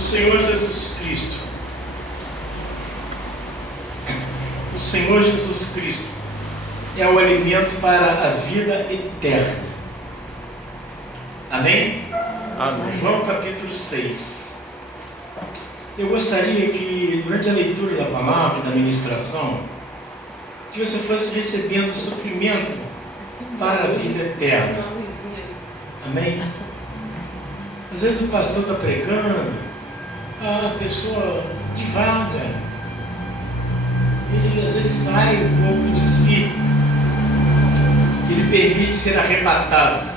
Senhor Jesus Cristo. O Senhor Jesus Cristo é o alimento para a vida eterna. Amém? Amém. João capítulo 6. Eu gostaria que, durante a leitura da palavra, da ministração, que você fosse recebendo suprimento para a vida eterna. Amém? Às vezes o pastor está pregando, a pessoa divaga, ele às vezes sai um pouco de si, ele permite ser arrebatado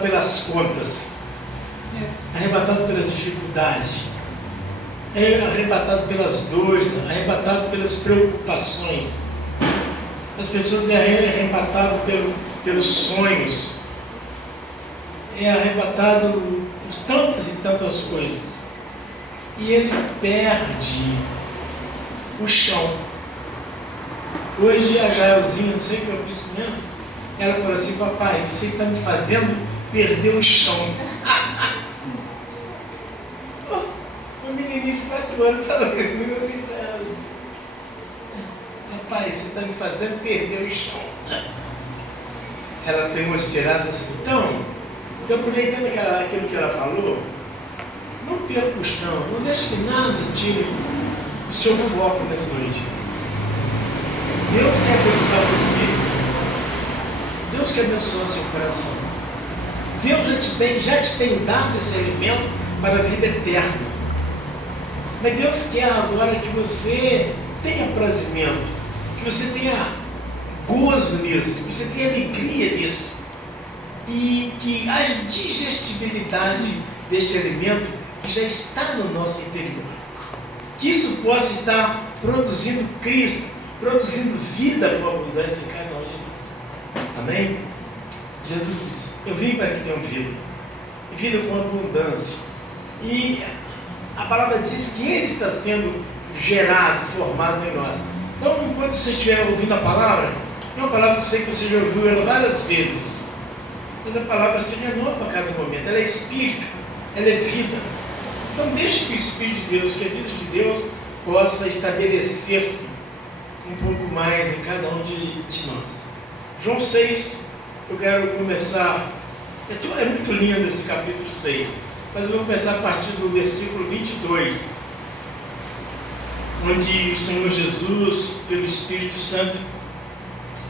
pelas contas, arrebatado pelas dificuldades, arrebatado pelas dores, arrebatado pelas preocupações. As pessoas é arrebatado pelos sonhos, é arrebatado por tantas e tantas coisas, e ele perde o chão. Hoje a Jaelzinha, não sei o que eu fiz com ela, ela falou assim: papai, você está me fazendo perder o chão. Um menininho de 4 anos falou comigo, eu me assim: papai, você está me fazendo perder o chão. Ela tem umas tiradas assim. Então, eu aproveitando aquilo que ela falou, não perca o chão, não deixe que nada tire o seu foco nessa noite. Deus quer abençoar você. Deus quer abençoar seu coração. Deus já te tem dado esse alimento para a vida eterna. Mas Deus quer agora que você tenha prazimento, que você tenha gozo nisso, que você tenha alegria nisso, e que haja digestibilidade deste alimento que já está no nosso interior. Que isso possa estar produzindo Cristo, produzindo vida com abundância em cada um de nós. Amém? Jesus disse: eu vim para que tenham vida, e vida com abundância. E a palavra diz que Ele está sendo gerado, formado em nós. Então, enquanto você estiver ouvindo a palavra, é uma palavra que eu sei que você já ouviu ela várias vezes, mas a palavra se renova a cada momento. Ela é Espírito, ela é vida. Então deixe que o Espírito de Deus, que a vida de Deus possa estabelecer-se um pouco mais em cada um de nós. João 6, eu quero começar, é muito lindo esse capítulo 6, mas eu vou começar a partir do versículo 22, onde o Senhor Jesus, pelo Espírito Santo,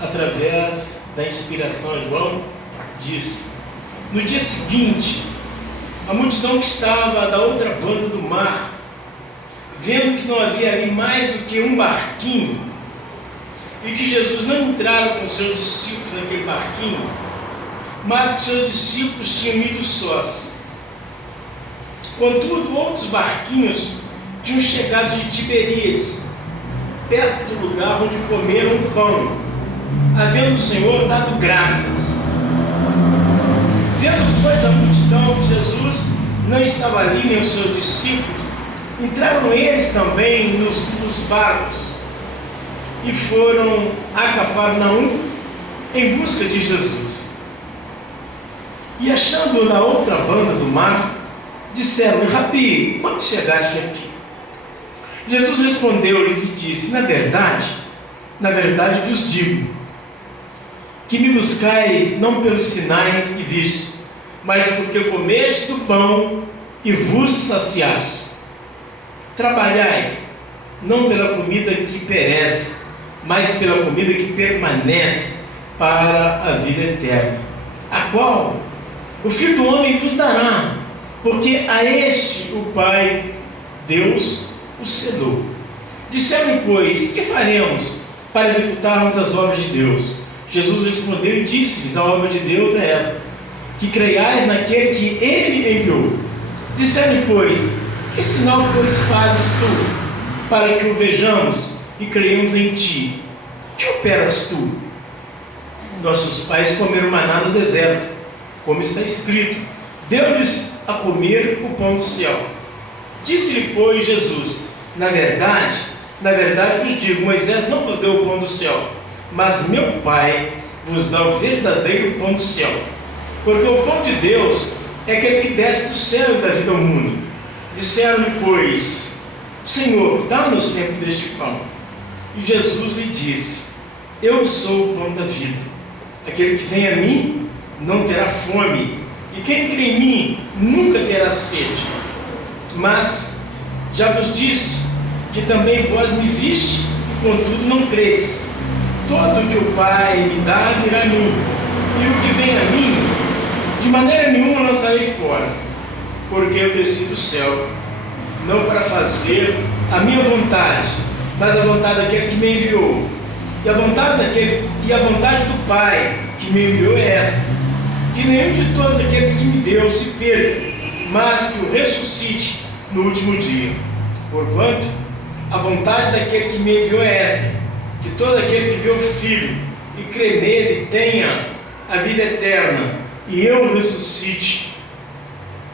através da inspiração a João, diz: no dia seguinte, a multidão que estava da outra banda do mar, vendo que não havia ali mais do que um barquinho, e que Jesus não entrara com seus discípulos naquele barquinho, mas que seus discípulos tinham ido sós. Contudo, outros barquinhos tinham chegado de Tiberíades, perto do lugar onde comeram o pão, havendo o Senhor dado graças. Vendo, pois, a multidão que Jesus não estava ali, nem os seus discípulos, entraram eles também nos barcos e foram a Cafarnaum em busca de Jesus. E achando-o na outra banda do mar, disseram: Rabi, quando chegaste aqui? Jesus respondeu-lhes e disse: na verdade vos digo, que me buscais não pelos sinais que vistes, mas porque comeste do pão e vos saciastes. Trabalhai, não pela comida que perece, mas pela comida que permanece para a vida eterna, a qual o Filho do Homem vos dará, porque a este o Pai, Deus, o selou. Disseram, pois, que faremos para executarmos as obras de Deus? Jesus respondeu e disse-lhes: a obra de Deus é esta, que creiais naquele que Ele enviou. Disseram, pois, que sinal, pois, fazes tu, para que o vejamos e creiamos em ti? Que operas tu? Nossos pais comeram maná no deserto, como está escrito: deu-lhes a comer o pão do céu. Disse-lhe, pois, Jesus: na verdade vos digo, Moisés não vos deu o pão do céu, mas meu Pai vos dá o verdadeiro pão do céu. Porque o pão de Deus é aquele que desce do céu e dá vida ao mundo. Disseram-lhe, pois, Senhor, dá-nos sempre deste pão. E Jesus lhe disse, eu sou o pão da vida. Aquele que vem a mim não terá fome, e quem crê em mim nunca terá sede. Mas já vos disse que também vós me viste, e contudo não credes. Todo o que o Pai me dá virá a mim, e o que vem a mim, de maneira nenhuma lançarei fora, porque eu desci do céu, não para fazer a minha vontade, mas a vontade daquele que me enviou. E a vontade do Pai que me enviou é esta: que nenhum de todos aqueles que me deu se perca, mas que o ressuscite no último dia. Porquanto, a vontade daquele que me enviou é esta: que todo aquele que vê o Filho e crê nele tenha a vida eterna, e eu o ressuscite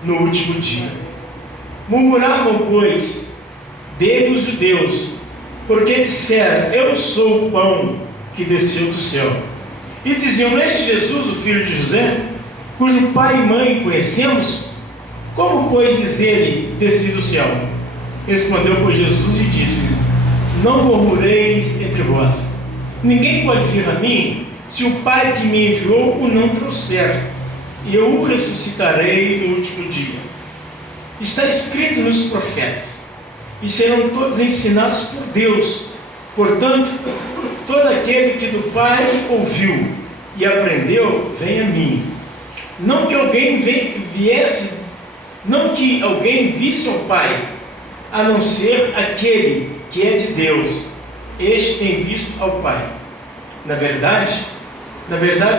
no último dia. Murmuravam, pois, dele os judeus, porque disseram, eu sou o pão que desceu do céu. E diziam, este Jesus, o filho de José, cujo pai e mãe conhecemos, como pois dizer-lhe, desci do céu? Respondeu, pois, Jesus e disse-lhes, não murmureis entre vós. Ninguém pode vir a mim, se o Pai que me enviou o não trouxer, e eu o ressuscitarei no último dia. Está escrito nos profetas, e serão todos ensinados por Deus. Portanto, todo aquele que do Pai ouviu e aprendeu, vem a mim. Não que alguém visse ao Pai, a não ser aquele que é de Deus. Este tem visto ao Pai. Na verdade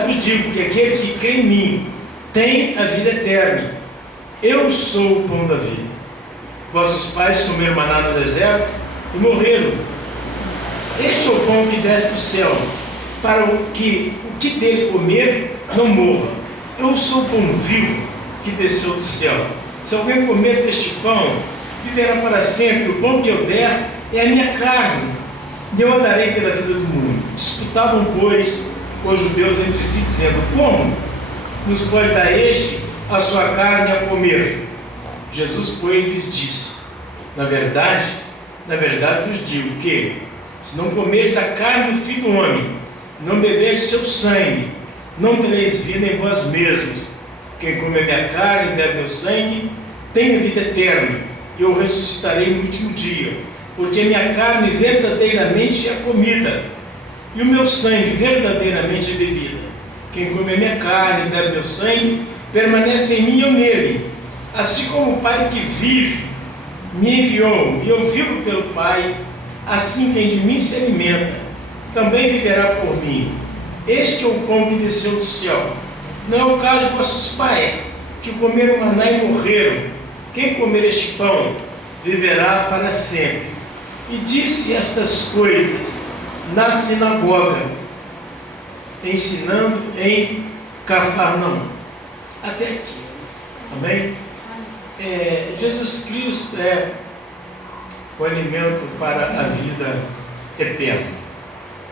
vos digo que aquele que crê em mim tem a vida eterna. Eu sou o pão da vida. Vossos pais comeram maná no deserto e morreram. Este é o pão que desce do céu, para o que dele comer não morra. Eu sou o pão vivo que desceu do céu. Se alguém comer deste pão, viverá para sempre. O pão que eu der é a minha carne, e eu a darei pela vida do mundo. Disputavam, pois, os judeus entre si, dizendo, como nos pode dar este a sua carne a comer? Jesus, pois, lhes disse, na verdade vos digo que, se não comerdes a carne do Filho do Homem, não beberdes seu sangue, não tereis vida em vós mesmos. Quem come a minha carne e bebe meu sangue, tem a vida eterna, e eu ressuscitarei no último dia, porque a minha carne verdadeiramente é comida, e o meu sangue verdadeiramente é bebida. Quem come a minha carne e bebe meu sangue, permanece em mim e eu nele. Assim como o Pai que vive me enviou, e eu vivo pelo Pai, assim quem de mim se alimenta, também viverá por mim. Este é o pão que desceu do céu. Não é o caso de vossos pais, que comeram maná e morreram. Quem comer este pão, viverá para sempre. E disse estas coisas na sinagoga, ensinando em Cafarnaum. Até aqui. Amém? Jesus Cristo é o alimento para a vida eterna.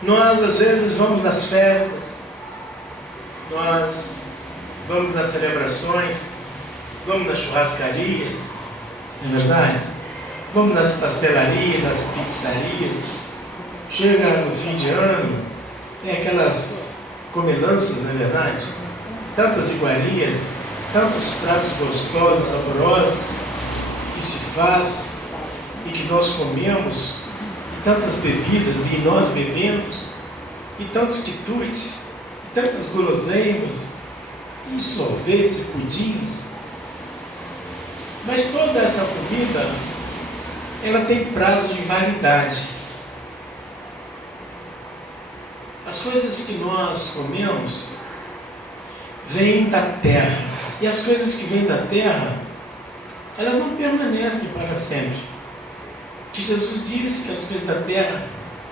Nós às vezes vamos nas festas, nós vamos nas celebrações, vamos nas churrascarias, não é verdade? Vamos nas pastelarias, nas pizzarias. Chega no fim de ano, tem aquelas comilanças, não é verdade? Tantas iguarias, tantos pratos gostosos, saborosos que se faz e que nós comemos, e tantas bebidas e nós bebemos, e tantos quitutes, e tantas guloseimas, e sorvetes e pudins. Mas toda essa comida, ela tem prazo de validade. As coisas que nós comemos vêm da terra. E as coisas que vêm da terra, elas não permanecem para sempre. Que Jesus disse que as coisas da terra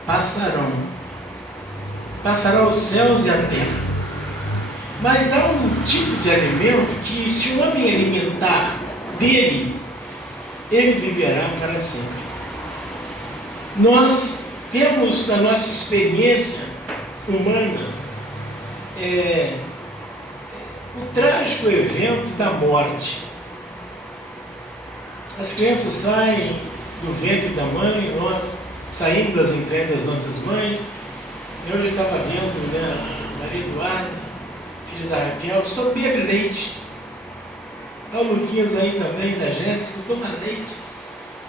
passarão. Passarão os céus e a terra. Mas há um tipo de alimento que, se o homem alimentar dele, ele viverá para sempre. Nós temos na nossa experiência humana o trágico evento da morte. As crianças saem do ventre da mãe, nós saímos das entranhas das nossas mães. Eu já estava vendo, né, a Maria Eduarda, filha da Raquel, só bebe leite. Olha o Luquinhas aí também, da Jéssica, só toma leite.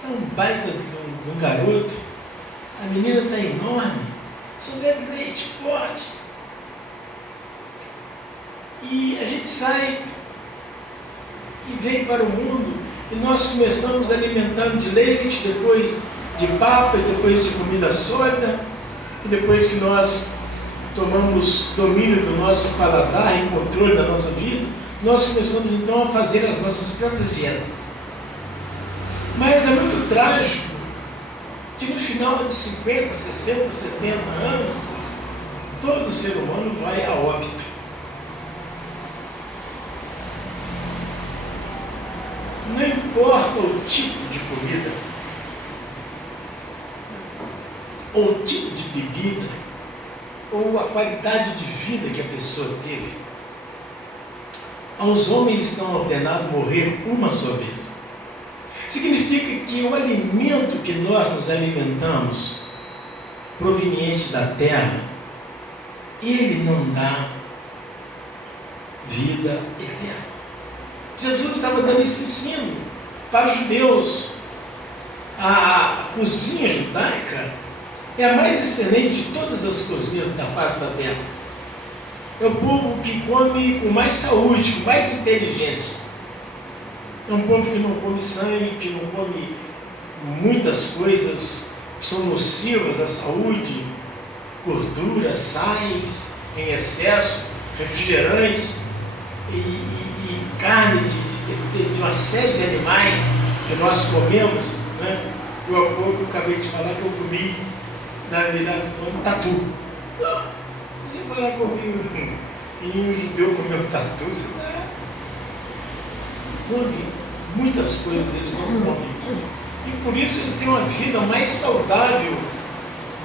É um baita de um garoto. A menina está enorme, só bebe leite forte. E a gente sai e vem para o mundo e nós começamos alimentando de leite, depois de papa, depois de comida sólida, e depois que nós tomamos domínio do nosso paladar e controle da nossa vida, nós começamos então a fazer as nossas próprias dietas. Mas é muito trágico que no final de 50, 60, 70 anos, todo ser humano vai a óbito. Não importa o tipo de comida, ou o tipo de bebida, ou a qualidade de vida que a pessoa teve, aos homens estão ordenados morrer uma só vez. Significa que o alimento que nós nos alimentamos, proveniente da terra, ele não dá vida eterna. Jesus estava dando esse ensino para os judeus. A cozinha judaica é a mais excelente de todas as cozinhas da face da terra. É o povo que come com mais saúde, com mais inteligência. É um povo que não come sangue, que não come muitas coisas que são nocivas à saúde, gordura, sais em excesso, refrigerantes e carne de uma série de animais que nós comemos, né? Eu há pouco eu acabei de falar que eu comi na verdade um tatu. Não, ia falar comigo e um judeu comeu tatu, você está come muitas coisas, eles não comem. E por isso eles têm uma vida mais saudável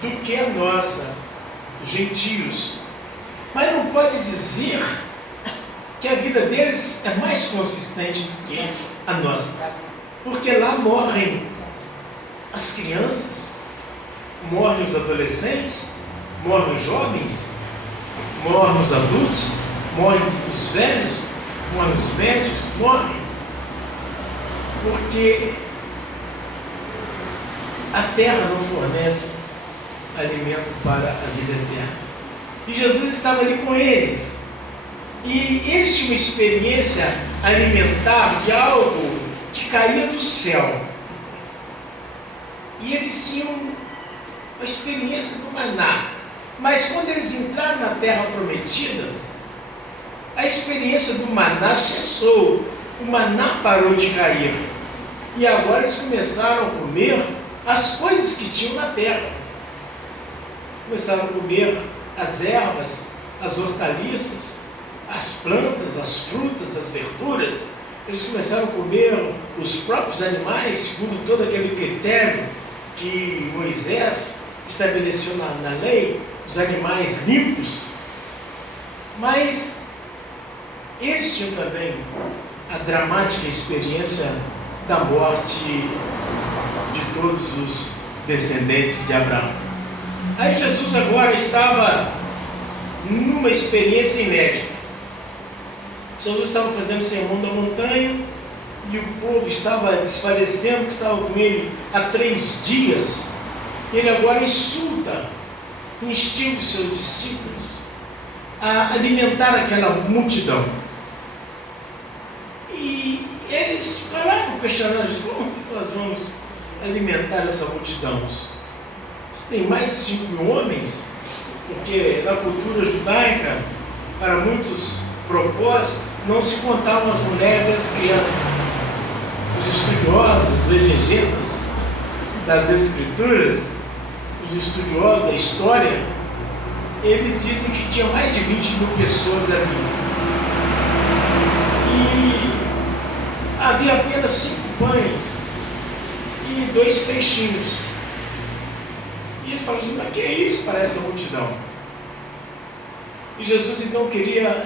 do que a nossa, os gentios. Mas não pode dizer que a vida deles é mais consistente do que a nossa. Porque lá morrem as crianças, morrem os adolescentes, morrem os jovens, morrem os adultos, morrem os velhos, morrem os médicos, morrem. Porque a terra não fornece alimento para a vida eterna. E Jesus estava ali com eles. E eles tinham uma experiência alimentar de algo que caía do céu. E eles tinham uma experiência do maná. Mas quando eles entraram na terra prometida, a experiência do maná cessou. O maná parou de cair. E agora eles começaram a comer as coisas que tinham na terra. Começaram a comer as ervas, as hortaliças, as plantas, as frutas, as verduras. Eles começaram a comer os próprios animais, segundo todo aquele critério que Moisés estabeleceu na lei, os animais limpos. Mas eles tinham também a dramática experiência da morte de todos os descendentes de Abraão. Aí Jesus agora estava numa experiência inédita. Jesus estava fazendo o sermão da montanha e o povo estava desfalecendo, que estava com ele há 3 dias. Ele agora insulta, instiga os seus discípulos a alimentar aquela multidão. E eles falaram, questionaram, como nós vamos alimentar essa multidão? Isso tem mais de 5.000 homens, porque na cultura judaica, para muitos propósitos, não se contavam as mulheres e as crianças. Os estudiosos, os exegetas das Escrituras, os estudiosos da história, eles dizem que tinha mais de 20.000 pessoas ali. E havia apenas 5 pães e 2 peixinhos. E eles falam assim, mas que é isso para essa multidão? E Jesus então queria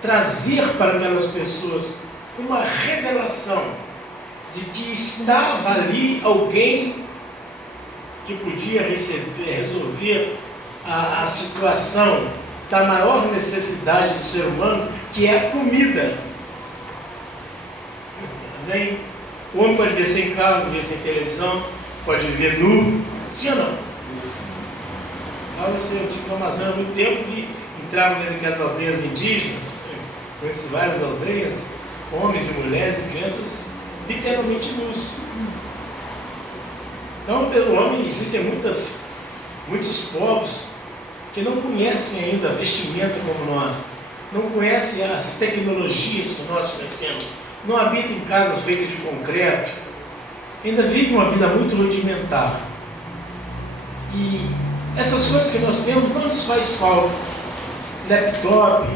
trazer para aquelas pessoas uma revelação de que estava ali alguém que podia resolver a situação da maior necessidade do ser humano, que é a comida. Amém? O homem pode viver sem carro, viver sem televisão, pode viver nu, sim ou não? Eu tive na Amazônia há muito tempo e entrava dentro das aldeias indígenas, conheci várias aldeias, homens e mulheres e crianças literalmente nus. Então, pelo homem, existem muitos povos que não conhecem ainda a vestimenta como nós, não conhecem as tecnologias que nós conhecemos, não habitam em casas feitas de concreto, ainda vivem uma vida muito rudimentar. E essas coisas que nós temos não nos faz falta. Laptop,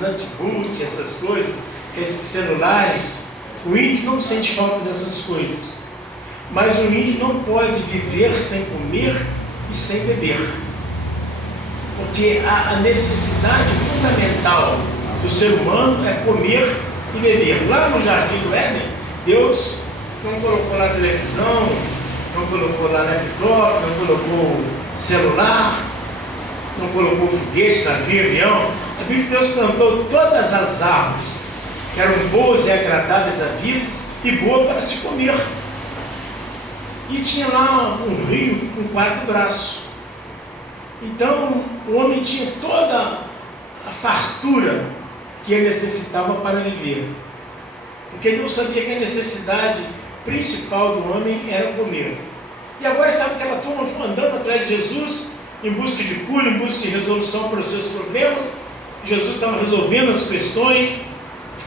notebook, essas coisas, esses celulares, o índio não sente falta dessas coisas. Mas o índio não pode viver sem comer e sem beber. Porque a necessidade fundamental do ser humano é comer e beber. Lá no Jardim do Éden, Deus não colocou lá televisão, não colocou lá laptop, não colocou celular, não colocou foguete, navio, avião. A Bíblia de Deus plantou todas as árvores que eram boas e agradáveis à vista e boas para se comer. E tinha lá um rio com 4 braços. Então o homem tinha toda a fartura que ele necessitava para viver. Porque Deus sabia que a necessidade principal do homem era comer. E agora estava aquela turma andando atrás de Jesus, em busca de cura, em busca de resolução para os seus problemas. Jesus estava resolvendo as questões,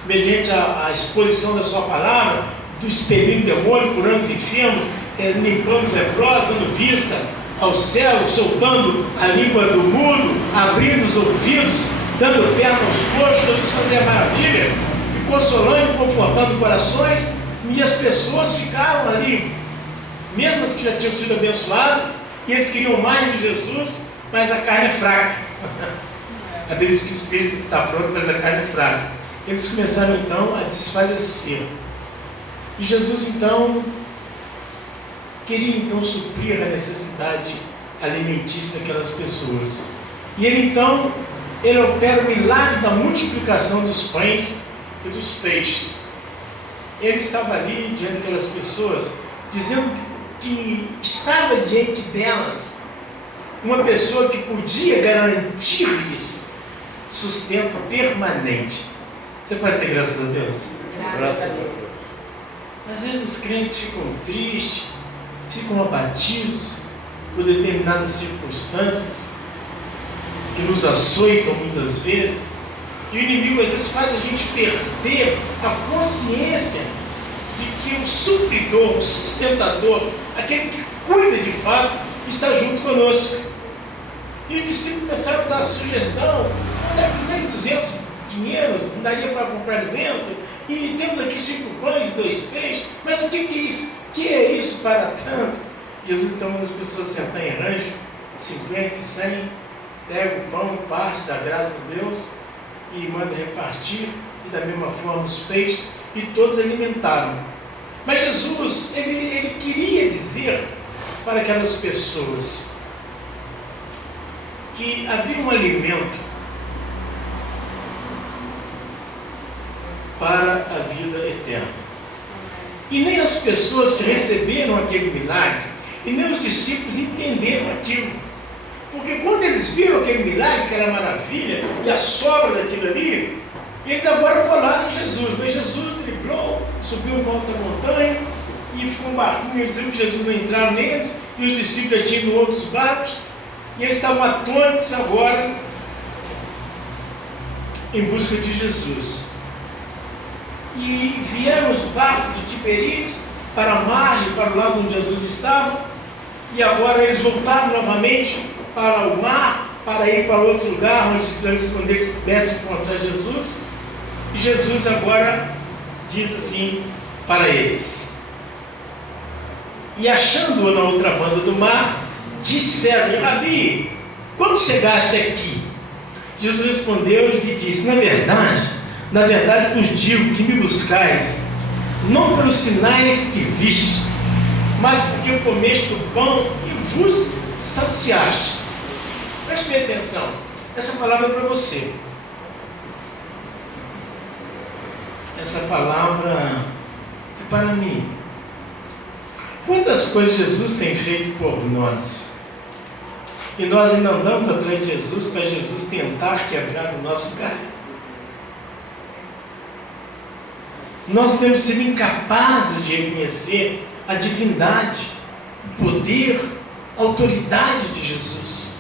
mediante a exposição da sua palavra, do expelindo demônio, curando os enfermos, limpando os leprosos, dando vista ao céu, soltando a língua do mudo, abrindo os ouvidos, dando perna aos coxos. Jesus fazia maravilha, e consolando e confortando corações, e as pessoas ficavam ali, mesmo as que já tinham sido abençoadas, e eles queriam mais de Jesus, mas a carne é fraca. A Bíblia diz que o espírito está pronto, mas a carne é fraca. Eles começaram então a desfalecer. E Jesus então queria então suprir a necessidade alimentícia daquelas pessoas. E ele opera o milagre da multiplicação dos pães e dos peixes. Ele estava ali diante daquelas pessoas, dizendo que estava diante delas uma pessoa que podia garantir-lhes sustento permanente. Você pode ter graças a Deus? Graças a Deus. Às vezes os crentes ficam tristes, ficam abatidos por determinadas circunstâncias que nos açoitam muitas vezes, e o inimigo às vezes faz a gente perder a consciência de que o supridor, o sustentador, aquele que cuida de fato, está junto conosco. E os discípulos começaram a dar a sugestão: nem 200 dinheiros, não daria para comprar alimento, e temos aqui 5 pães e 2 peixes, mas o que é isso? Que é isso para tanto? Jesus então manda as pessoas sentar em rancho, 50 e 100, pega o pão, parte da graça de Deus e manda repartir, e da mesma forma os peixes, e todos alimentaram. Mas Jesus, ele queria dizer para aquelas pessoas que havia um alimento para a vida eterna. E nem as pessoas que receberam aquele milagre, e nem os discípulos entenderam aquilo. Porque quando eles viram aquele milagre, que era maravilha, e a sobra daquilo ali, eles agora colaram em Jesus. Mas Jesus driblou, subiu um alto da montanha, e ficou um barquinho, eles viram que Jesus não entrava neles, e os discípulos já tinham outros barcos, e eles estavam atônitos agora, em busca de Jesus. E vieram os barcos de Tiberíades para a margem, para o lado onde Jesus estava, e agora eles voltaram novamente para o mar, para ir para outro lugar onde eles pudessem encontrar Jesus. E Jesus agora diz assim para eles: e achando-o na outra banda do mar, disseram-lhe: Rabi, quando chegaste aqui? Jesus respondeu-lhes e disse: na verdade vos digo que me buscais, não pelos sinais que viste, mas porque comeste o pão e vos saciaste. Preste bem atenção, essa palavra é para você. Essa palavra é para mim. Quantas coisas Jesus tem feito por nós? E nós ainda andamos atrás de Jesus para Jesus tentar quebrar o nosso galho. Nós temos sido incapazes de reconhecer a divindade, o poder, a autoridade de Jesus.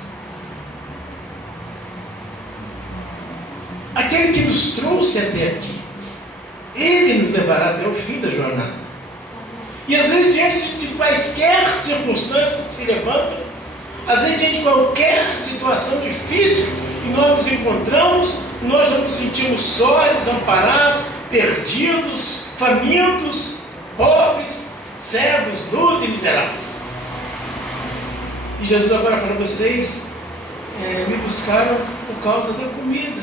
Aquele que nos trouxe até aqui, Ele nos levará até o fim da jornada. E às vezes, diante de quaisquer circunstâncias que se levantam, às vezes, diante de qualquer situação difícil que nós nos encontramos, nós nos sentimos só, desamparados, perdidos, famintos, pobres, cegos, nus e miseráveis. E Jesus agora fala: vocês me buscaram por causa da comida.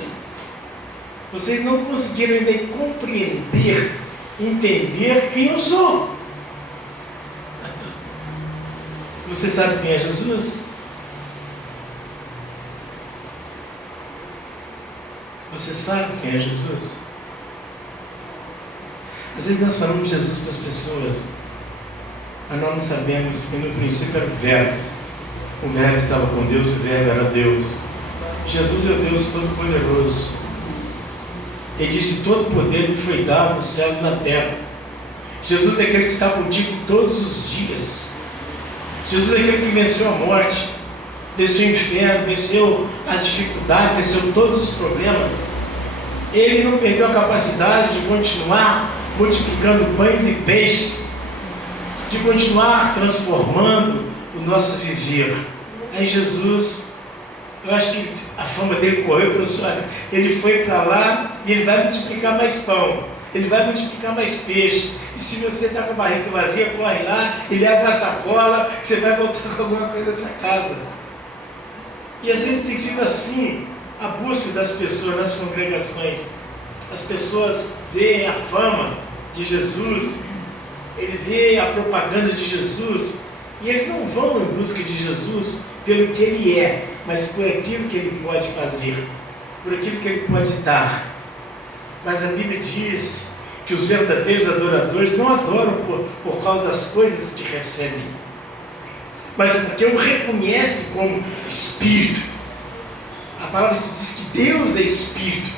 Vocês não conseguiram ainda compreender, entender quem eu sou. Você sabe quem é Jesus? Você sabe quem é Jesus? Às vezes nós falamos de Jesus para as pessoas, mas nós não sabemos que no princípio era o Verbo. O Verbo estava com Deus, o Verbo era Deus. Jesus é o Deus Todo-Poderoso. Ele disse: todo poder me foi dado no céu e na terra. Jesus é aquele que está contigo todos os dias. Jesus é aquele que venceu a morte, venceu o inferno, venceu a dificuldade, venceu todos os problemas. Ele não perdeu a capacidade de continuar multiplicando pães e peixes, de continuar transformando o nosso viver. Aí Jesus, eu acho que a fama dele correu para o senhor. Ele foi para lá e ele vai multiplicar mais pão, ele vai multiplicar mais peixe. E se você está com a barriga vazia, corre lá e leva uma sacola, que você vai voltar com alguma coisa para casa. E às vezes tem sido assim a busca das pessoas nas congregações. As pessoas veem a fama de Jesus, ele vê a propaganda de Jesus, e eles não vão em busca de Jesus pelo que ele é, mas por aquilo que ele pode fazer, por aquilo que ele pode dar. Mas a Bíblia diz que os verdadeiros adoradores não adoram por causa das coisas que recebem, mas porque o reconhecem como Espírito. A palavra diz que Deus é Espírito,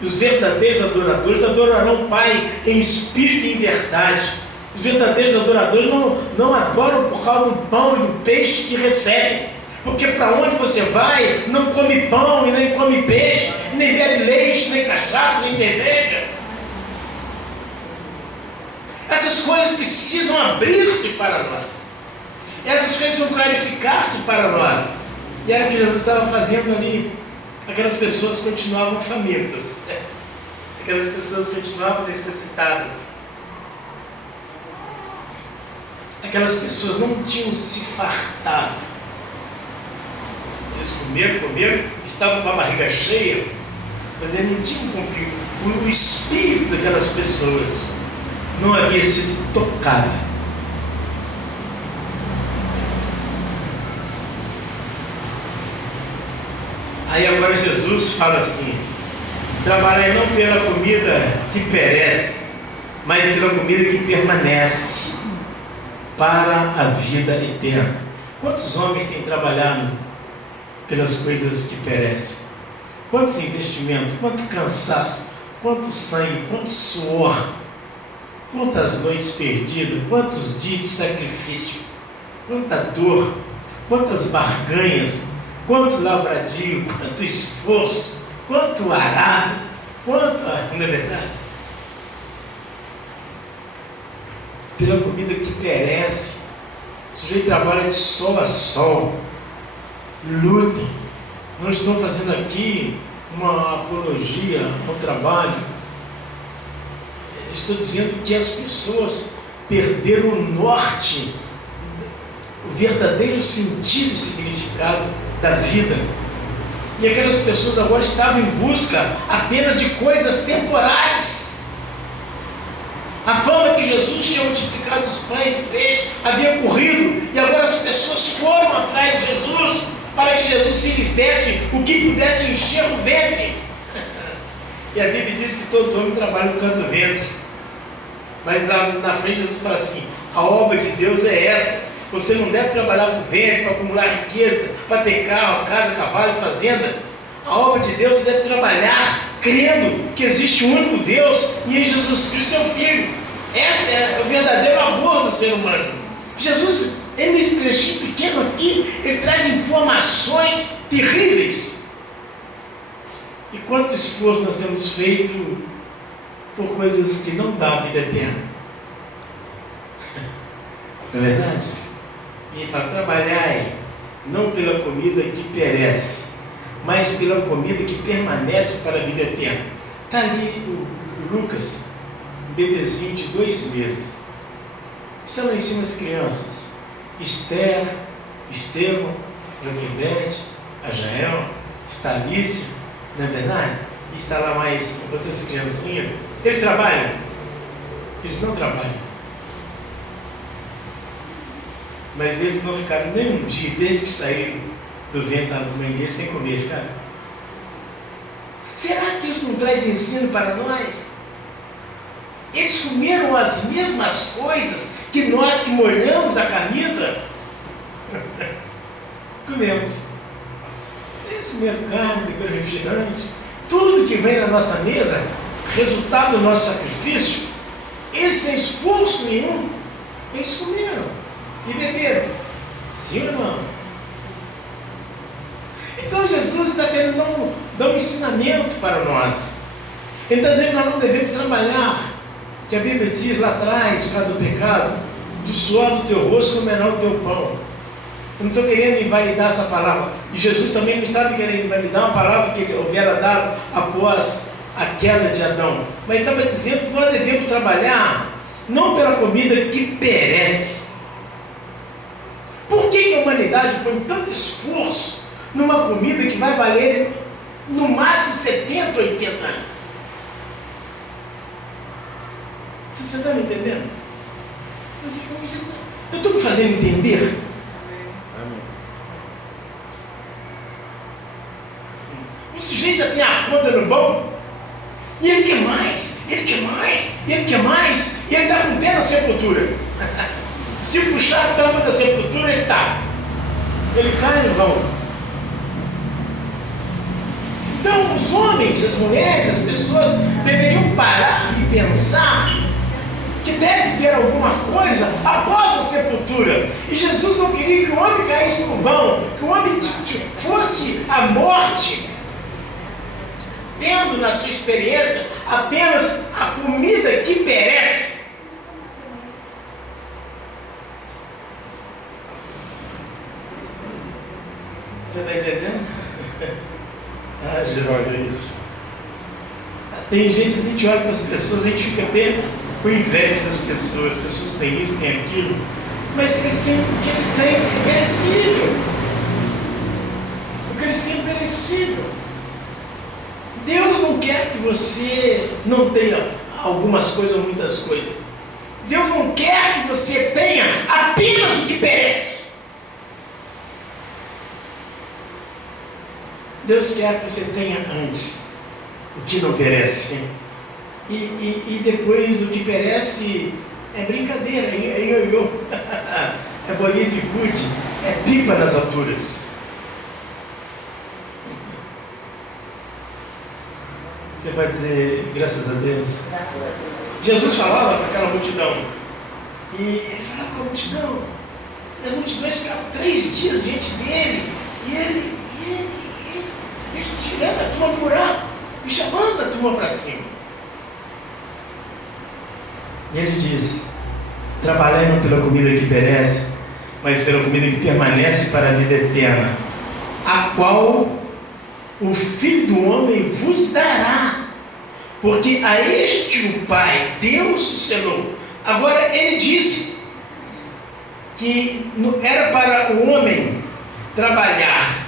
e os verdadeiros adoradores adorarão o Pai em espírito e em verdade. Os verdadeiros adoradores não adoram por causa do pão e do peixe que recebem, porque para onde você vai, não come pão e nem come peixe, nem bebe leite, nem cachaça, nem cerveja. Essas coisas precisam abrir-se para nós, essas coisas vão clarificar-se para nós. E era o que Jesus estava fazendo ali. Aquelas pessoas continuavam famintas, aquelas pessoas continuavam necessitadas, aquelas pessoas não tinham se fartado. Eles comeram, estavam com a barriga cheia, mas eles não tinham cumprido. O espírito daquelas pessoas não havia sido tocado. Aí agora Jesus fala assim: trabalhai não pela comida que perece, mas pela comida que permanece para a vida eterna. Quantos homens têm trabalhado pelas coisas que perecem? Quantos investimentos, quanto cansaço, quanto sangue, quanto suor, quantas noites perdidas, quantos dias de sacrifício, quanta dor, quantas barganhas, quanto lavradio, quanto esforço, quanto arado, quanto, não é verdade? Pela comida que perece. O sujeito trabalha de sol a sol, luta. Não estou fazendo aqui uma apologia ao trabalho. Estou dizendo que as pessoas perderam o norte, o verdadeiro sentido e significado da vida. E aquelas pessoas agora estavam em busca apenas de coisas temporais, A fama que Jesus tinha multiplicado os pães e peixes havia corrido, e agora as pessoas foram atrás de Jesus, para que Jesus se lhes desse o que pudesse encher o ventre. E a Bíblia diz que todo homem trabalha no canto do ventre. Mas lá na frente Jesus fala assim: a obra de Deus é essa. Você não deve trabalhar para o ventre, para acumular riqueza, para ter carro, casa, cavalo e fazenda. A obra de Deus você deve trabalhar crendo que existe um único Deus e em Jesus Cristo, seu Filho. Esse é o verdadeiro amor do ser humano. Jesus, ele nesse trechinho pequeno aqui, ele traz informações terríveis. E quanto esforço nós temos feito por coisas que não dão vida eterna. Não é verdade? E para trabalhar não pela comida que perece, mas pela comida que permanece para a vida eterna. Está ali o Lucas, um bebezinho de 2 meses. Estão lá em cima as crianças. Esther, Estevão, Joquebede, Ajael, Estalícia, não é verdade? E está lá mais outras criancinhas. Eles trabalham? Eles não trabalham. Mas eles não ficaram nem um dia, desde que saíram do ventre da mãe deles, sem comer, ficaram. Será que isso não traz ensino para nós? Eles comeram as mesmas coisas que nós que molhamos a camisa comemos. Eles comeram carne, beberam refrigerante, tudo que vem na nossa mesa, resultado do nosso sacrifício, eles sem esforço nenhum, eles comeram e beberam. Sim ou não? Então Jesus está querendo dar um ensinamento para nós. Ele está dizendo que nós não devemos trabalhar, que a Bíblia diz lá atrás, por causa do pecado, do suor do teu rosto comerá o teu pão. Eu não estou querendo invalidar essa palavra. E Jesus também não estava querendo invalidar uma palavra que ele houvera dado após a queda de Adão. Mas ele estava dizendo que nós devemos trabalhar não pela comida que perece. Por que a humanidade põe tanto esforço numa comida que vai valer no máximo 70, 80 anos? Você está me entendendo? Eu estou me fazendo entender? O sujeito já tem a conta no banco, e ele quer mais, ele quer mais, ele quer mais, e ele está com o pé na sepultura. Se puxar a tampa da sepultura, ele está. Ele cai no vão. Então, os homens, as mulheres, as pessoas deveriam parar e pensar que deve ter alguma coisa após a sepultura. E Jesus não queria que o homem caísse no vão, que o homem fosse à morte, tendo na sua experiência apenas a comida que perece. Você está entendendo? Ah, Jesus. Tem gente, a gente olha para as pessoas, a gente fica até com inveja das pessoas. As pessoas têm isso, têm aquilo, mas eles têm o que eles têm é perecível. O que eles têm é perecível. Deus não quer que você não tenha algumas coisas ou muitas coisas. Deus não quer que você tenha apenas o que perece. Deus quer que você tenha antes o que não perece. E depois o que perece é brincadeira, é ioiô, é bolinha de gude, é pipa nas alturas. Você vai dizer graças a Deus? Jesus falava para aquela multidão, e ele falava com a multidão, e as multidões ficavam 3 dias diante dele, e ele tirando a turma do buraco e chamando a turma para cima. E ele diz: trabalhai não pela comida que perece, mas pela comida que permanece para a vida eterna, a qual o Filho do Homem vos dará, porque a este o Pai, Deus, o selou. Agora ele disse que era para o homem trabalhar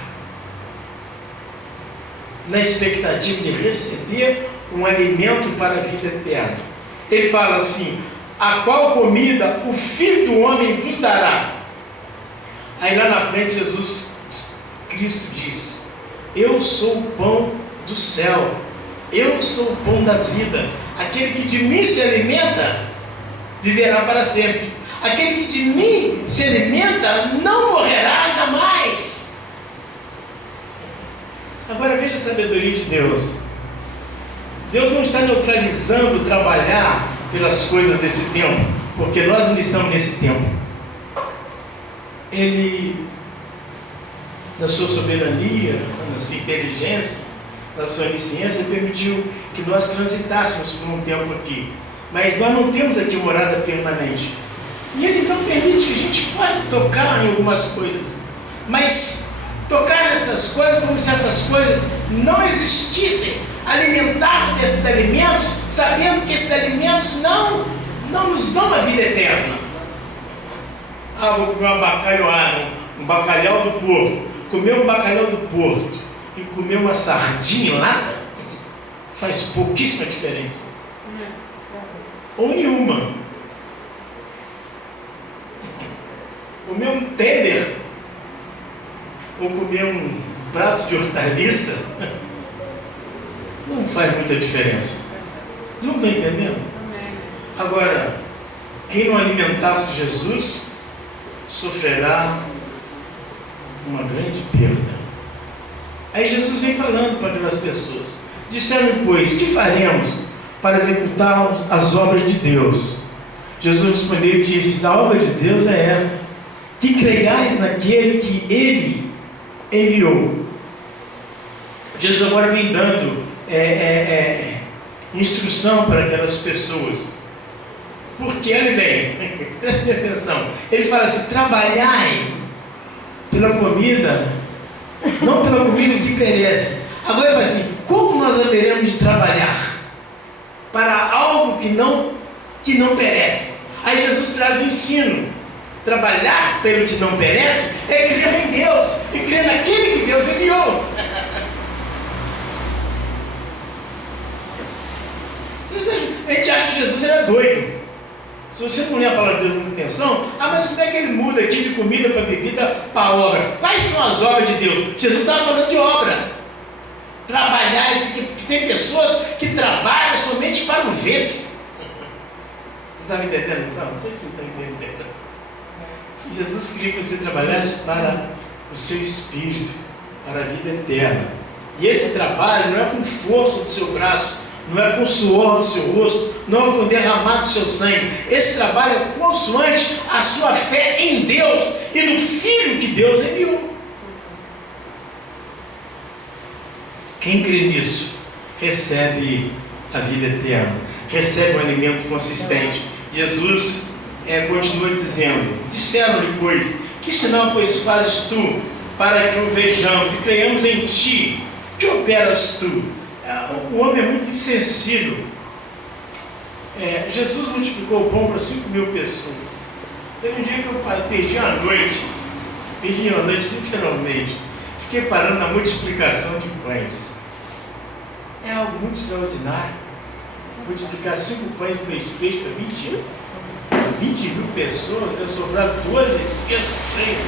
na expectativa de receber um alimento para a vida eterna. Ele fala assim: a qual comida o Filho do Homem vos dará. Aí lá na frente Jesus Cristo diz: eu sou o pão do céu, eu sou o pão da vida, aquele que de mim se alimenta viverá para sempre, aquele que de mim se alimenta não morrerá jamais. Agora veja a sabedoria de Deus. Deus não está neutralizando o trabalhar pelas coisas desse tempo, porque nós ainda estamos nesse tempo. Ele, na sua soberania, na sua inteligência, na sua onisciência, permitiu que nós transitássemos por um tempo aqui. Mas nós não temos aqui morada permanente. E Ele não permite que a gente possa tocar em algumas coisas. Mas tocar nessas coisas como se essas coisas não existissem. Alimentar desses alimentos, sabendo que esses alimentos não nos dão a vida eterna. Ah, vou comer uma bacalhoada, um bacalhau do Porto. Comer um bacalhau do Porto e comer uma sardinha em lata faz pouquíssima diferença. Ou nenhuma. Comer um tender ou comer um prato de hortaliça não faz muita diferença. Vocês não estão entendendo? Agora, quem não alimentar-se de Jesus sofrerá uma grande perda. Aí Jesus vem falando para aquelas pessoas: disseram, pois, que faremos para executarmos as obras de Deus? Jesus respondeu e disse: a obra de Deus é esta, que creiais naquele que Ele enviou. Jesus agora vem dando instrução para aquelas pessoas. Porque ele vem, preste atenção, ele fala assim: trabalhai pela comida, não pela comida que perece. Agora ele fala assim: como nós haveremos de trabalhar para algo que não perece? Aí Jesus traz o ensino: trabalhar pelo que não perece é crer em Deus e crer naquele que Deus enviou. A gente acha que Jesus era doido. Se você não ler a palavra de Deus com atenção, mas como é que ele muda aqui de comida para bebida para obra? Quais são as obras de Deus? Jesus estava falando de obra. Trabalhar, porque tem pessoas que trabalham somente para o vento. Vocês estão me entendendo? Não sei se vocês estão entendendo. Jesus queria que você trabalhasse para o seu espírito, para a vida eterna. E esse trabalho não é com força do seu braço, não é com o suor do seu rosto, não é com o derramar do seu sangue. Esse trabalho é consoante a sua fé em Deus e no Filho que Deus enviou. Quem crê nisso recebe a vida eterna, recebe um alimento consistente. Jesus continua dizendo: disseram-lhe, pois, que sinal, pois, fazes tu para que o vejamos e creiamos em ti? Que operas tu? O homem é muito insensível. Jesus multiplicou o pão para 5.000 pessoas. Teve um dia que eu perdi a noite literalmente. Fiquei parando na multiplicação de pães. É algo muito extraordinário. Multiplicar 5 pães e 2 peixes para 20.000 pessoas, vai sobrar 12 cestos cheios.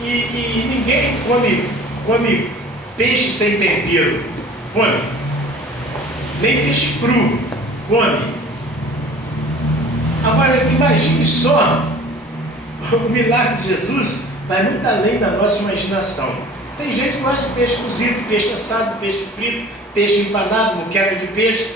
E ninguém come peixe sem tempero. Come. Nem peixe cru. Come. Agora, imagine só, o milagre de Jesus vai muito além da nossa imaginação. Tem gente que gosta de peixe cozido, peixe assado, peixe frito, peixe empanado, moqueca de peixe.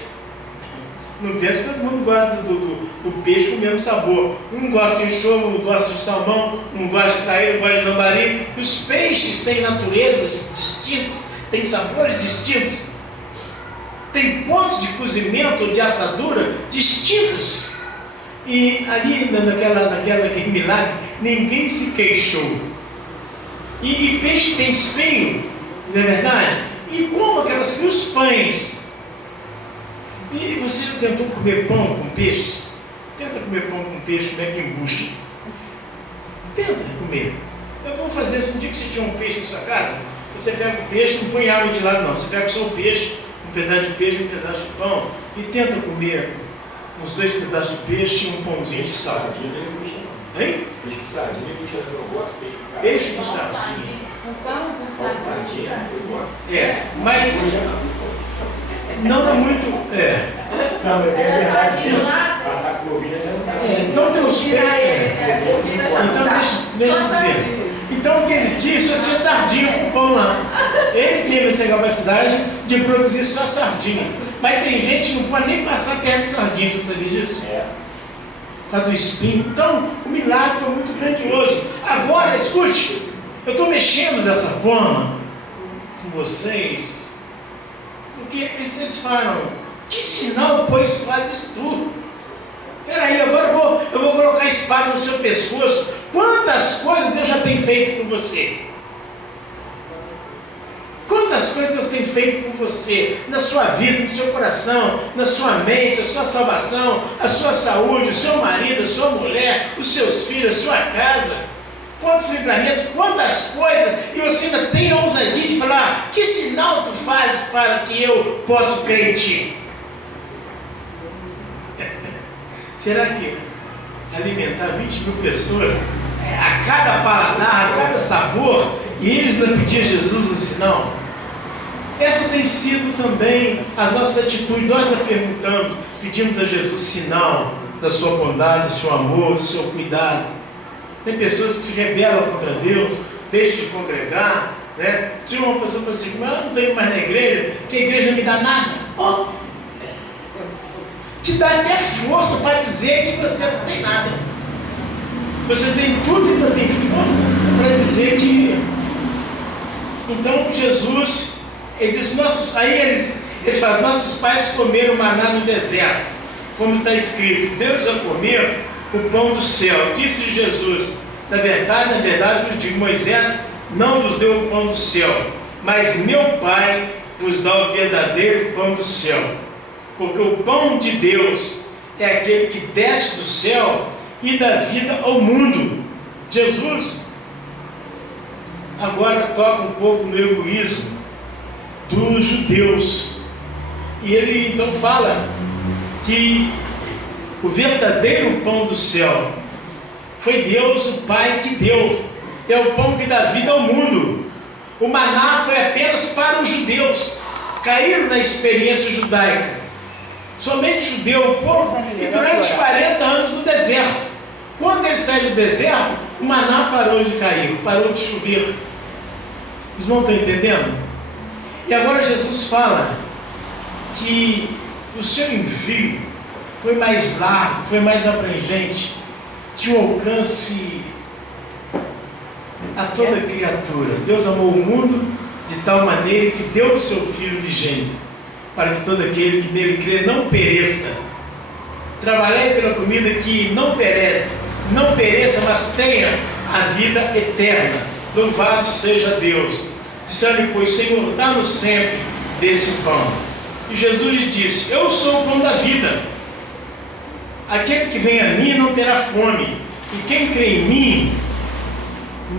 Não penso que todo mundo gosta do peixe com o mesmo sabor. Um gosta de enxofre, um gosta de salmão, um gosta de caíra, um gosta de lambari. E os peixes têm naturezas distintas, têm sabores distintos, têm pontos de cozimento ou de assadura distintos. E ali, naquele milagre, ninguém se queixou. E peixe tem espinho, não é verdade? E como os pães. E você já tentou comer pão com peixe? Tenta comer pão com peixe, como é que embucha? Tenta comer. Eu vou fazer isso. Um dia que você tiver um peixe na sua casa, você pega o peixe, não põe água de lado não. Você pega só o peixe, um pedaço de peixe, um pedaço de pão, e tenta comer uns 2 pedaços de peixe e um pãozinho de sal. Hein? Peixe com sardinha, eu gosto de Peixe com sardinha. Com sardinha, eu gosto. Mas não é muito. Não, mas é verdade. Passar por ovinha já não dá. Então tem os peixes. Então deixa eu dizer. Então aquele dia só tinha sardinha com pão lá. Ele teve essa capacidade de produzir só sardinha. Mas tem gente que não pode nem passar perto de sardinha, você sabia disso? Por causa do espinho. Então o milagre foi muito grandioso. Agora, escute, eu estou mexendo dessa forma com vocês, porque eles falam, que sinal, pois, faz isso tudo? Peraí, agora eu vou colocar a espada no seu pescoço. Quantas coisas Deus já tem feito por você? Quantas coisas Deus tem feito por você, na sua vida, no seu coração, na sua mente, a sua salvação, a sua saúde, o seu marido, a sua mulher, os seus filhos, a sua casa. Quantos livramentos, quantas coisas, e você ainda tem a ousadia de falar, que sinal tu fazes para que eu possa crer em ti? Será que alimentar 20 mil pessoas, a cada paladar, a cada sabor, e eles não pediam a Jesus um sinal? Essa tem sido também a nossa atitude. Nós não perguntamos, pedimos a Jesus sinal da sua bondade, do seu amor, do seu cuidado. Tem pessoas que se rebelam contra Deus, deixam de congregar, né? Tinha uma pessoa que falou assim, mas eu não estou indo mais na igreja, porque a igreja não me dá nada. Te dá até força para dizer que você não tem nada. Você tem tudo e não tem força para dizer que... Então Jesus, ele diz, aí eles falam, nossos pais comeram maná no deserto, como está escrito, Deus a comer o pão do céu. Disse Jesus, na verdade vos digo, Moisés não vos deu o pão do céu, mas meu Pai vos dá o verdadeiro pão do céu. Porque o pão de Deus é aquele que desce do céu e dá vida ao mundo. Jesus agora toca um pouco no egoísmo dos judeus. E ele então fala que o verdadeiro pão do céu foi Deus, o Pai, que deu. É o pão que dá vida ao mundo. O maná foi apenas para os judeus. Caíram na experiência judaica. Somente judeu, o povo, e durante 40 anos no deserto. Quando ele saiu do deserto, o maná parou de cair, parou de chover. Vocês não estão entendendo? E agora Jesus fala que o seu envio foi mais largo, foi mais abrangente, tinha um alcance a toda criatura. Deus amou o mundo de tal maneira que deu o seu Filho unigênito, para que todo aquele que nele crê não pereça. Trabalhei pela comida que não pereça, mas tenha a vida eterna. Louvado seja Deus. Disseram-lhe, pois, Senhor, dá-nos sempre desse pão. E Jesus lhe disse, eu sou o pão da vida. Aquele que vem a mim não terá fome, e quem crê em mim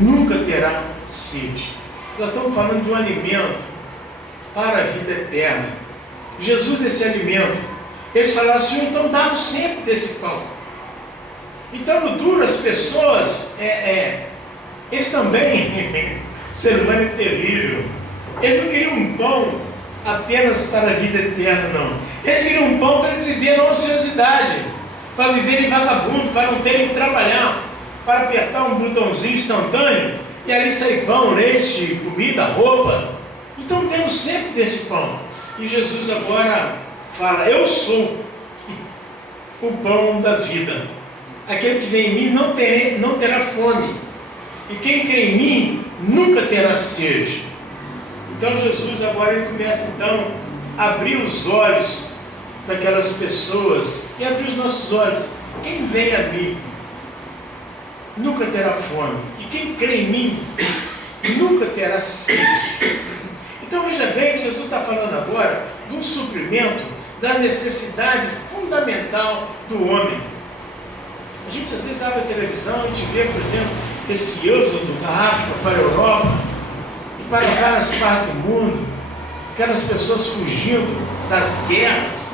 nunca terá sede. Nós estamos falando de um alimento para a vida eterna. Jesus, esse alimento, eles falaram assim, então dá-nos sempre desse pão. Então no duro as pessoas, eles também, o ser humano é terrível, eles não queriam um pão apenas para a vida eterna, não. Eles queriam um pão para eles viverem na ociosidade, para viverem vagabundo, para não terem que trabalhar, para apertar um botãozinho instantâneo e ali sair pão, leite, comida, roupa. Então temos sempre desse pão. E Jesus agora fala, eu sou o pão da vida. Aquele que vem em mim não terá fome. E quem crê em mim nunca terá sede. Então Jesus agora ele começa então a abrir os olhos daquelas pessoas e abrir os nossos olhos. Quem vem a mim nunca terá fome. E quem crê em mim nunca terá sede. Então veja bem que Jesus está falando agora do suprimento da necessidade fundamental do homem. A gente às vezes abre a televisão e vê, por exemplo, esse êxodo da África para a Europa e para várias partes do mundo, aquelas pessoas fugindo das guerras.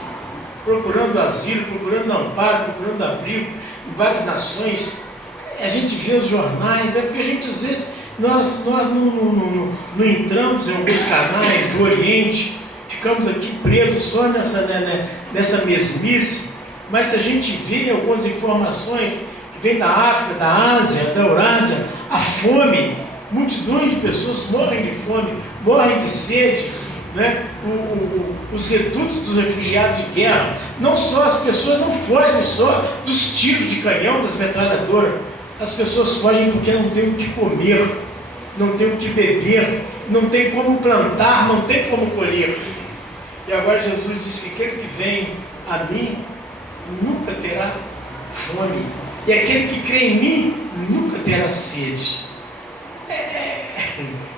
procurando asilo, procurando amparo, procurando abrigo em várias nações. A gente vê os jornais, é porque a gente às vezes, nós não entramos em alguns canais do Oriente, ficamos aqui presos só nessa mesmice, mas se a gente vê algumas informações que vêm da África, da Ásia, da Eurásia, a fome, multidões de pessoas morrem de fome, morrem de sede, né? Os redutos dos refugiados de guerra, não só as pessoas não fogem só dos tiros de canhão, das metralhadoras, as pessoas fogem porque não tem o que comer, não tem o que beber, não tem como plantar, não tem como colher. E agora Jesus disse que aquele que vem a mim nunca terá fome, e aquele que crê em mim nunca terá sede.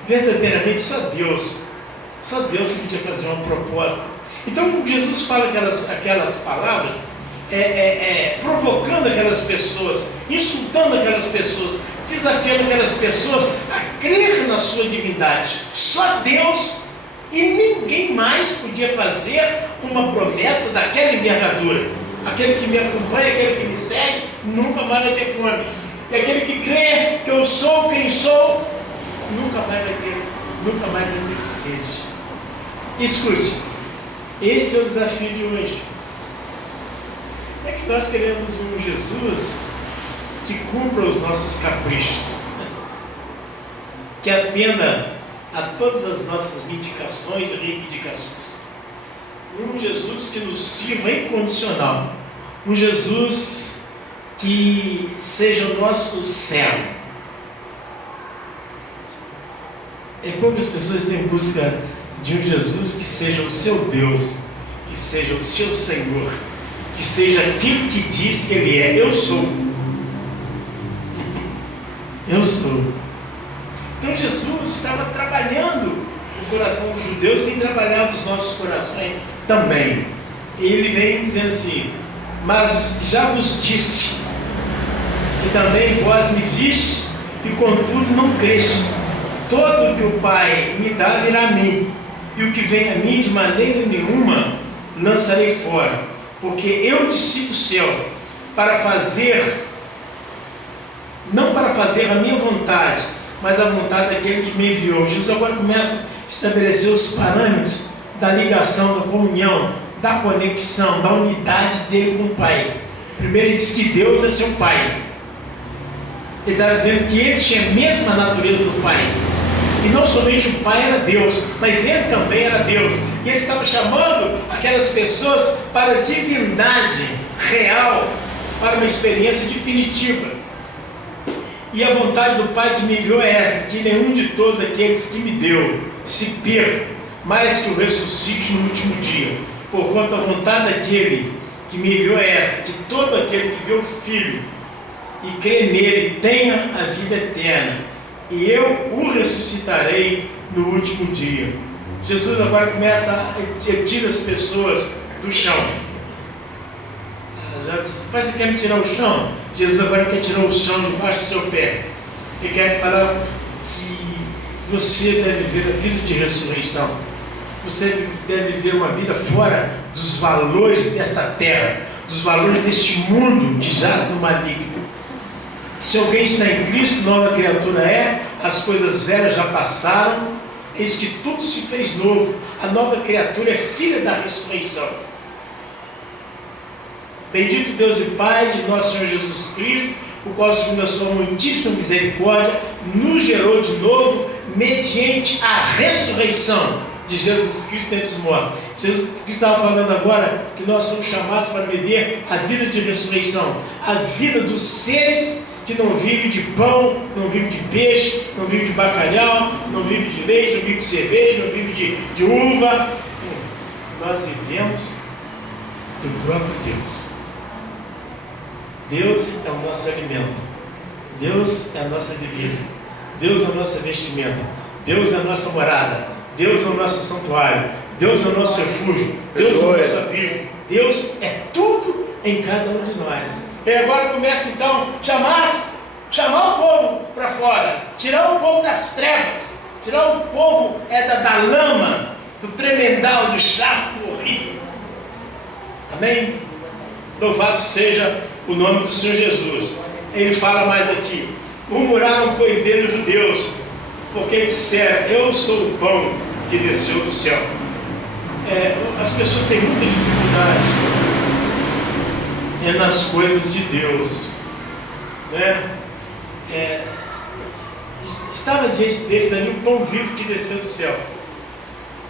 Verdadeiramente só Deus podia fazer uma proposta. Então Jesus fala aquelas palavras, provocando aquelas pessoas, insultando aquelas pessoas, desafiando aquelas pessoas a crer na sua divindade. Só Deus e ninguém mais podia fazer uma promessa daquela envergadura. Aquele que me acompanha, aquele que me segue, nunca mais vai ter fome. E aquele que crê que eu sou quem sou, nunca mais vai ter sede. Escute, esse é o desafio de hoje. É que nós queremos um Jesus que cumpra os nossos caprichos, que atenda a todas as nossas indicações e reivindicações. Um Jesus que nos sirva incondicional, um Jesus que seja o nosso servo. E poucas pessoas têm busca de um Jesus que seja o seu Deus, que seja o seu Senhor, que seja aquilo que diz que Ele é. Eu sou. Eu sou. Então Jesus estava trabalhando no coração dos judeus, tem trabalhado os nossos corações também. E Ele vem dizendo assim: mas já vos disse, e também vós me viste, e contudo não creste. Todo o que o Pai me dá virá a mim, e o que vem a mim de maneira nenhuma lançarei fora, porque eu desci do céu não para fazer a minha vontade, mas a vontade daquele que me enviou. Jesus agora começa a estabelecer os parâmetros da ligação, da comunhão, da conexão, da unidade dele com o Pai. Primeiro ele diz que Deus é seu Pai. Ele está dizendo que ele tinha a mesma natureza do Pai. E não somente o Pai era Deus, mas ele também era Deus. E ele estava chamando aquelas pessoas para a divindade real, para uma experiência definitiva. E a vontade do Pai que me enviou é essa: que nenhum de todos aqueles que me deu se perca, mas que o ressuscite no último dia. Porquanto a vontade daquele que me enviou é essa: que todo aquele que vê o Filho e crê nele tenha a vida eterna, e eu o ressuscitarei no último dia. Jesus agora começa a tirar as pessoas do chão. Mas você quer me tirar o chão? Jesus agora quer tirar o chão debaixo do seu pé. Ele quer falar que você deve viver a vida de ressurreição. Você deve viver uma vida fora dos valores desta terra, dos valores deste mundo que jaz no maligno. Se alguém está em Cristo, nova criatura é, as coisas velhas já passaram, eis que tudo se fez novo. A nova criatura é filha da ressurreição. Bendito Deus e Pai de nosso Senhor Jesus Cristo, o qual, segundo a sua muitíssima misericórdia, nos gerou de novo mediante a ressurreição de Jesus Cristo entre os mortos. Jesus Cristo estava falando agora que nós somos chamados para viver a vida de ressurreição, a vida dos seres que não vivem de pão, não vivem de peixe, não vivem de bacalhau, não vivem de leite, não vivem de cerveja, não vivem de uva. Nós vivemos do próprio Deus. Deus é o nosso alimento, Deus é a nossa bebida, Deus é a nossa vestimenta, Deus é a nossa morada, Deus é o nosso santuário, Deus é o nosso refúgio, Deus é o nosso abrigo. Deus é tudo em cada um de nós. E agora começa então chamar o povo para fora, tirar o povo das trevas, tirar o povo da lama, do tremendal, do charco horrível. A Amém? Louvado seja o nome do Senhor Jesus. Ele fala mais aqui: murmuraram, pois, dele os judeus, porque disseram: eu sou o pão que desceu do céu. As pessoas têm muita dificuldade nas coisas de Deus, né? Estava diante deles ali o pão vivo que desceu do céu,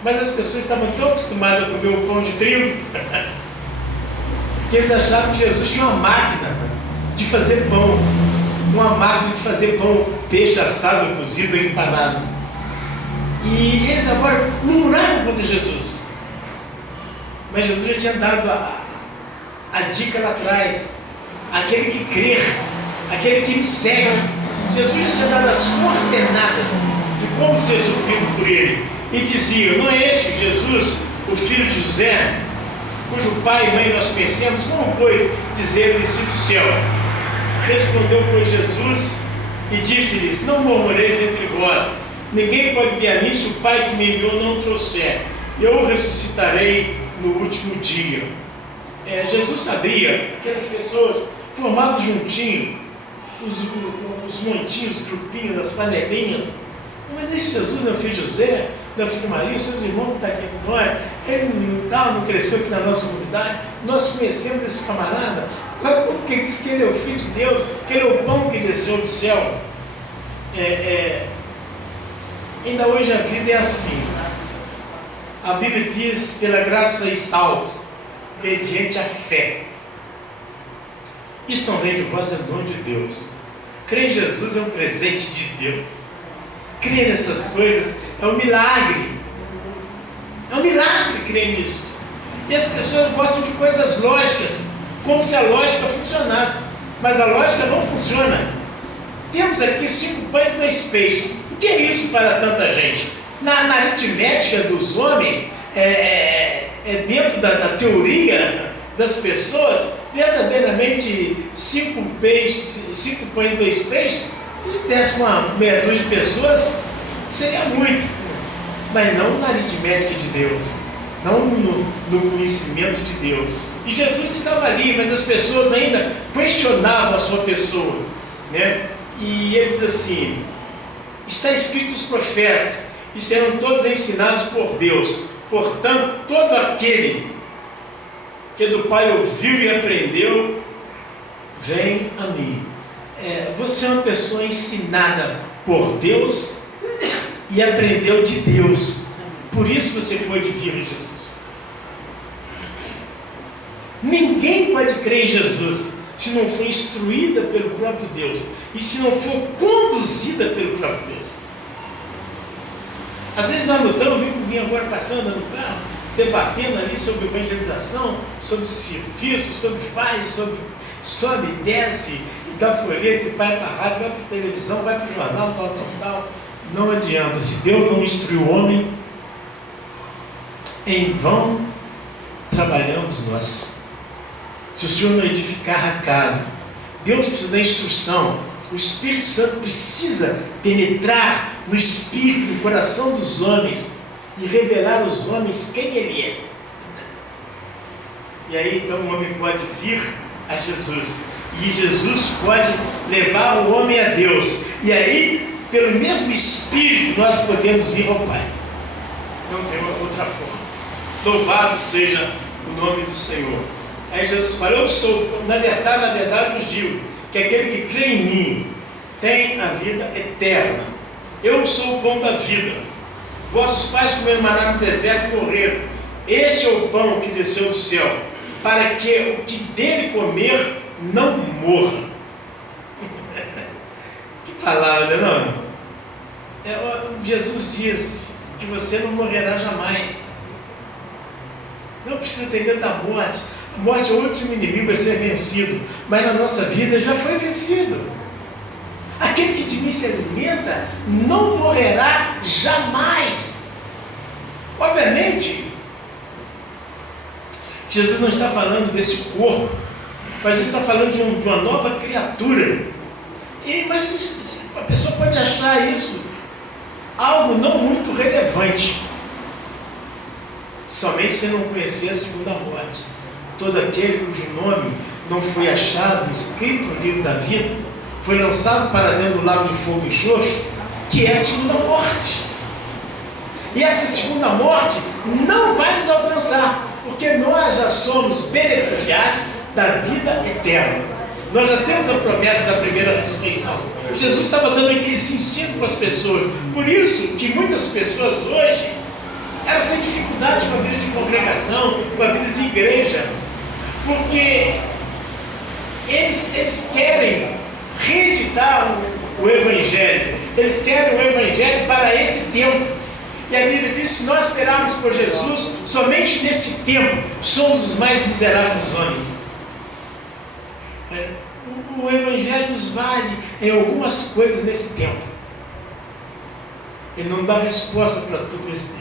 mas as pessoas estavam tão acostumadas a comer o pão de trigo que eles achavam que Jesus tinha uma máquina de fazer pão, uma máquina de fazer pão, peixe assado, cozido e empanado. E eles agora murmuraram contra Jesus. Mas Jesus já tinha dado a dica lá atrás: aquele que crer, aquele que me segue. Jesus já tinha dado as coordenadas de como ser suprido por ele. E dizia: não é este Jesus, o filho de José, cujo pai e mãe nós conhecemos? Como, pois, dizer desci do céu? Respondeu, pois, Jesus e disse-lhes: não murmureis entre vós. Ninguém pode vir a mim se o Pai que me enviou não o trouxer. Eu o ressuscitarei no último dia. Jesus sabia que aquelas pessoas formavam juntinho, os montinhos, os grupinhos, as panelinhas. Mas esse Jesus, meu filho José, meu filho Maria, os seus irmãos que estão aqui com nós, ele não cresceu aqui na nossa comunidade, nós conhecemos esse camarada, porque diz que ele é o Filho de Deus, que ele é o pão que desceu do céu. Ainda hoje a vida é assim. A Bíblia diz: pela graça sois salvos, mediante a fé. Isso não vem de vós, é dom de Deus. Crer em Jesus é um presente de Deus. Crer nessas coisas é um milagre. É um milagre crer nisso. E as pessoas gostam de coisas lógicas, como se a lógica funcionasse. Mas a lógica não funciona. Temos aqui 5 pães e 2 peixes. O que é isso para tanta gente? Na aritmética dos homens, dentro da teoria das pessoas, verdadeiramente 5 pães e 2 peixes, se desse uma meia dúzia de pessoas, seria muito. Mas não na aritmética de Deus, não no conhecimento de Deus. E Jesus estava ali, mas as pessoas ainda questionavam a sua pessoa, né? E ele diz assim: está escrito os profetas, e serão todos ensinados por Deus. Portanto, todo aquele que do Pai ouviu e aprendeu, vem a mim. Você é uma pessoa ensinada por Deus e aprendeu de Deus. Por isso você pode vir em Jesus. Ninguém pode crer em Jesus se não for instruída pelo próprio Deus e se não for conduzida pelo próprio Deus. Às vezes nós lutamos, vim agora passando no carro, debatendo ali sobre evangelização, sobre serviço, sobre faz, sobe, desce, dá folheto, e vai para a rádio, vai para a televisão, vai para o jornal, tal. Não adianta. Se Deus não instruiu o homem, em vão trabalhamos nós. Se o Senhor não edificar a casa, Deus precisa da instrução. O Espírito Santo precisa penetrar no espírito, no coração dos homens e revelar aos homens quem Ele é. E aí então o homem pode vir a Jesus, e Jesus pode levar o homem a Deus, e aí pelo mesmo Espírito nós podemos ir ao Pai. Não tem outra forma. Louvado seja o nome do Senhor. Aí Jesus fala: eu sou, na verdade vos digo, que aquele que crê em mim tem a vida eterna. Eu sou o pão da vida. Vossos pais comeram maná no deserto e morreram. Este é o pão que desceu do céu, para que o que dele comer não morra. Que palavra, não? Jesus diz que você não morrerá jamais. Não precisa ter medo da morte. A morte é o último inimigo a ser vencido, mas na nossa vida já foi vencido. Aquele que de mim se alimenta não morrerá jamais. Obviamente, Jesus não está falando desse corpo, mas ele está falando de uma nova criatura. Mas a pessoa pode achar isso algo não muito relevante, somente se não conhecer a segunda morte. todo aquele cujo nome não foi achado, escrito no livro da vida, foi lançado para dentro do lago de fogo e enxofre, que é a segunda morte. E essa segunda morte não vai nos alcançar, porque nós já somos beneficiários da vida eterna. Nós já temos a promessa da primeira ressurreição. Jesus estava dando esse ensino para as pessoas. Por isso que muitas pessoas hoje, elas têm dificuldade com a vida de congregação, com a vida de igreja, porque eles querem reeditar o Evangelho. Eles querem o Evangelho para esse tempo. E a Bíblia diz: se nós esperarmos por Jesus, somente nesse tempo, somos os mais miseráveis dos homens. O Evangelho nos vale em algumas coisas nesse tempo. Ele não dá resposta para tudo nesse tempo.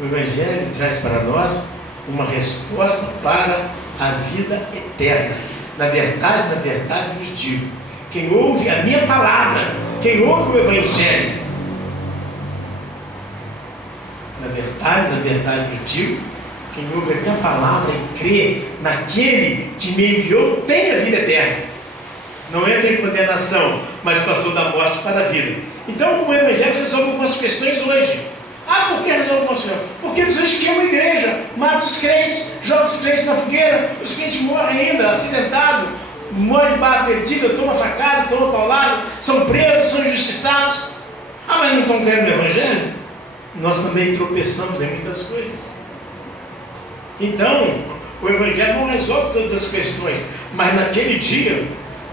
O Evangelho traz para nós uma resposta para a vida eterna. Na verdade vos digo: quem ouve a minha palavra, quem ouve o Evangelho, na verdade vos digo, quem ouve a minha palavra e crê naquele que me enviou, tem a vida eterna. Não entra em condenação, mas passou da morte para a vida. Então o Evangelho resolve algumas questões hoje. Por que resolve algumas questões? Porque eles hoje queimam a igreja, matam os crentes, jogam os crentes na fogueira, os crentes morrem ainda, acidentados, morrem de barra perdida, tomam facada, tomam paulada, são presos, são injustiçados. Mas não estão crendo no Evangelho? Nós também tropeçamos em muitas coisas. Então, o Evangelho não resolve todas as questões, mas naquele dia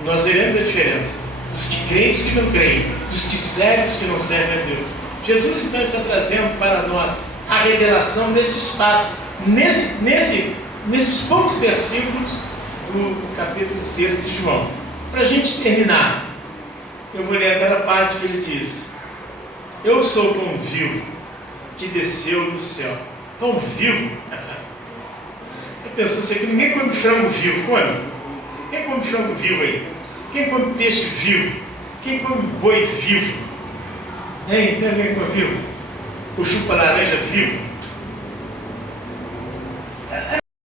nós veremos a diferença dos que creem e dos que não creem, dos que servem e dos que não servem a Deus. Jesus então está trazendo para nós a revelação destes fatos, nesses poucos versículos do capítulo 6 de João. Para a gente terminar, eu vou ler agora a parte que ele diz: eu sou o pão vivo que desceu do céu. Pão vivo? Eu penso assim, que ninguém come frango vivo, come? Quem come frango vivo aí? Quem come peixe vivo? Quem come boi vivo? Hein? Tem alguém que come vivo? O chupa laranja vivo?